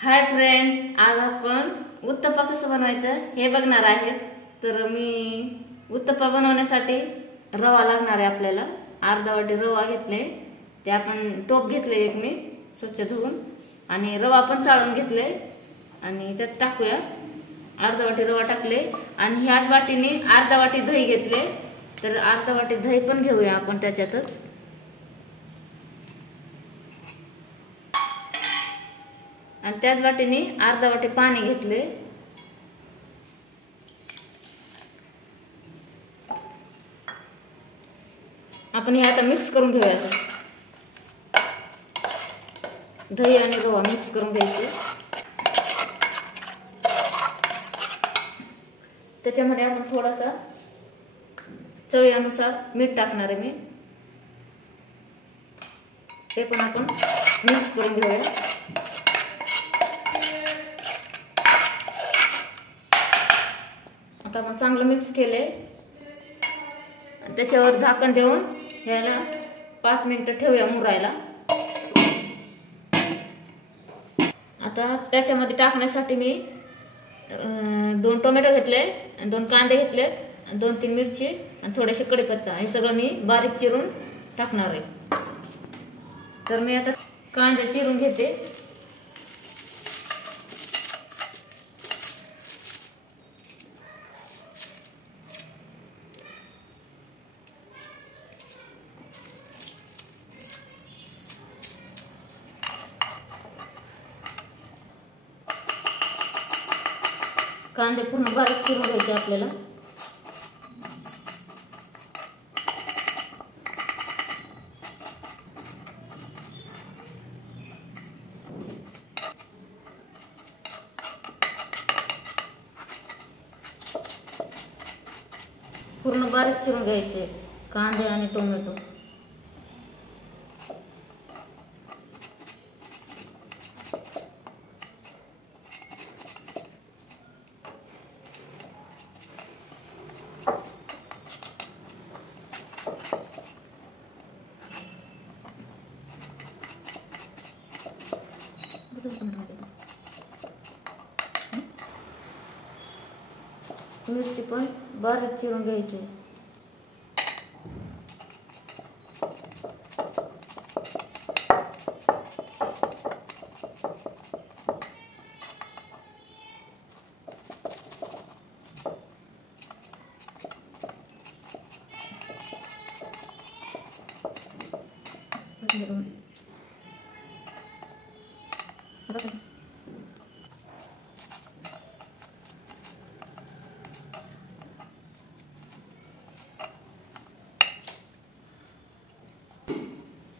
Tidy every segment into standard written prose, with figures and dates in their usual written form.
Hi friends, आज आपण उत्तप्पा कसं बनवायचं हे बघणार आहेत। तर मी उत्तप्पा बनवण्यासाठी रवा लागणार आहे आपल्याला। अर्धा वाटी रवा घेतले, ते आपण टोप घेतले एक मी स्वच्छ धुवून, आणि रवा पण चाळून घेतले आणि त्यात टाकूया। अर्धा वाटी रवा टाकले आणि ह्याच वाटीने अर्धा वाटी दही घेतले, तर अर्धा वाटी दही पण घेऊया आपण त्याच्यातच। आणि त्याच वाटीने अर्धा वाटी पाणी घेतले। आपण हे आता मिक्स करून घेऊया। दही आणि रवा मिक्स करून घ्यायचे। त्याच्यामध्ये आपण थोडासा चवीनुसार मीठ टाकणार आहे मी, ते पण आपण मिक्स करून घेऊया। आता आपण चांगलं मिक्स केले, त्याच्यावर झाकण देऊन ह्याला 5 मिनिटं ठेवूया मुरायला। आता त्याच्यामध्ये टाकण्यासाठी मी 2 टोमॅटो घेतले, 2 कांदे घेतले, 2-3 मिरची आणि थोडेसे कढीपत्ता, हे सगळं मी बारीक चिरून टाकणार आहे। तर मी आता कांदे चिरून घेते। कांदे पूर्ण बारीक चिरून घ्यायचे आपल्याला। पूर्ण बारीक चिरून घ्यायचे कांदे आणि टोमॅटो। मिरची पण बारीक चिरून घ्यायची।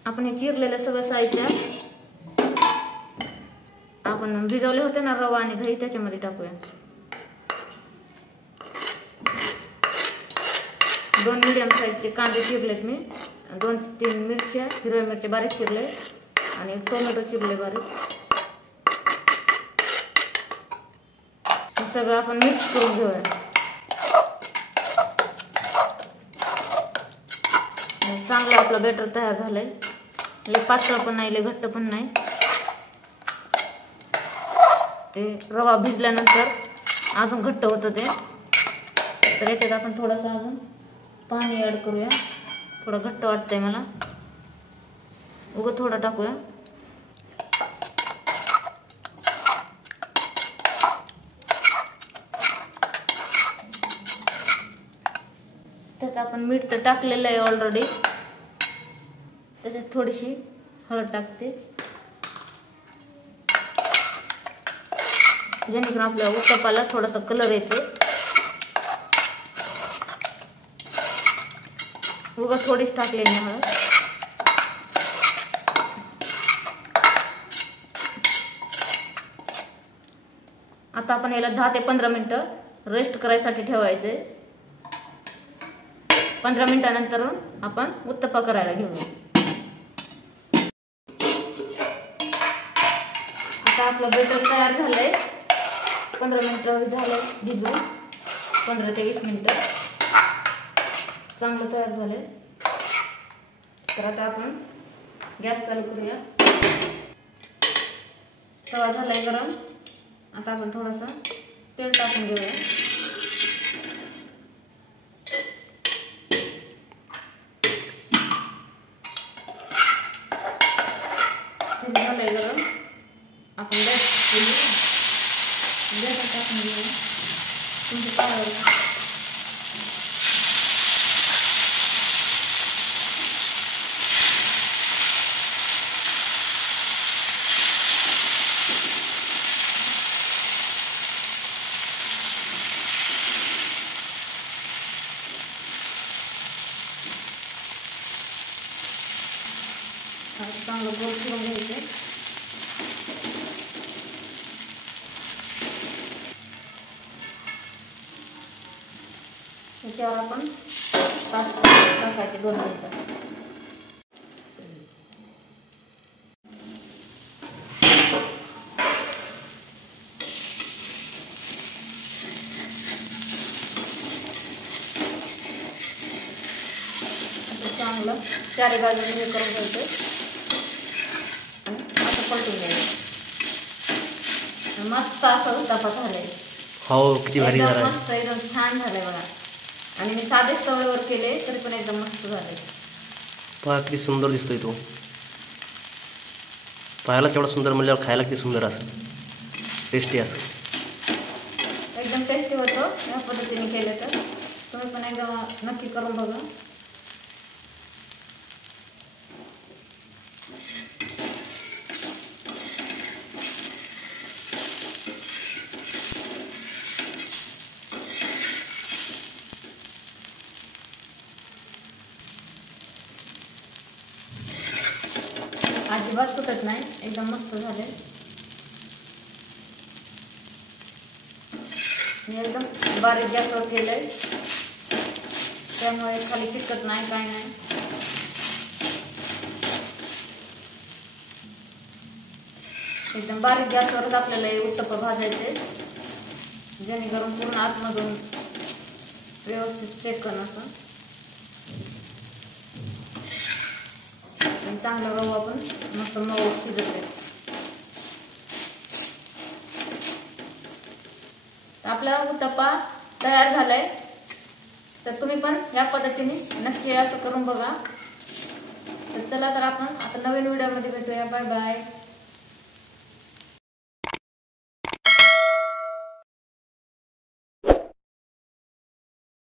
आपण हे चिरलेलं सगळं साहित्य आपण भिजवले होते ना रवा आणि दही, त्याच्यामध्ये टाकूया। 2 मीडियम साईजचे कांदे चिरलेत मी, 2-3 मिरच्या, हिरव्या मिरच्या बारीक चिरले आणि टोमॅटो चिरले बारीक। हे सगळं आपण मिक्स करून घेऊया। चांगलं आपलं बॅटर तयार झालंय। लय पातळ पण नाही, लय घट्ट पण नाही। ते रवा भिजल्यानंतर अजून घट्ट होतं ते। तर याच्यात आपण थोडंसं अजून पाणी ऍड करूया। थोडं घट्ट वाटतंय मला, उगं थोडं टाकूया। त्यात आपण मीठ तर टाकलेलं आहे ऑलरेडी, त्याच्यात थोडीशी हळद टाकते, जेणेकरून आपल्या उत्तप्पाला थोडासा कलर येते। उगा थोडीच टाकलेली हळद। आता आपण याला 10 ते 15 मिनिटं रेस्ट करायसाठी ठेवायचे। 15 मिनिटानंतर आपण उत्तप्पा करायला घेऊया। आता आपलं बॅटर तयार झालंय। 15 मिनिटं झाले भिजून, 15 ते 20 मिनिटं चांगलं तयार झालंय। तर आता आपण गॅस चालू करूया। तवा झालाय गरम. आता आपण थोडंसं तेल टाकून घेऊया. तेल झालंय गरम. आपण गॅस टाकून घेऊया. तुमच्या पायावर चांगलं गोल करून घ्यायचे. त्याच्यावर आपण टाकायचे 2 मिनिटं. चांगलं चारी बाजूने हे करून घ्यायचं आणि असं पलटून घ्यायचं. मस्त असं उत्तप्पा झालाय. हो किती भारी झाला. मस्त एकदम छान झालंय बघा. आणि मी साधेच तव्यावर केले तरी पण एकदम मस्त झाले. पहा किती सुंदर दिसतोय तो. पाहायलाच एवढा सुंदर म्हणल्यावर खायला किती सुंदर असं टेस्टी असं एकदम टेस्टी होतं. या पद्धतीने केलं तर तुम्ही पण एकदा नक्की करून बघा. अजिबात तुटत नाही. एकदम मस्त झाले. मी एकदम बारीक गॅसवर केलंय त्यामुळे खाली चिकट नाही काय नाही. एकदम बारीक गॅसवरच आपल्याला हे उत्तप्पा भाजायचे जेणेकरून पूर्ण आतमधून व्यवस्थित शेकन असं. चांगला रवा पण मस्त मऊ शिजते. आपला उत्तप्पा तयार झालाय. तर तुम्ही पण या पद्धतीने नक्की असं करून बघा. तर चला तर आपण आता नवीन व्हिडिओमध्ये भेटूया. Bye bye.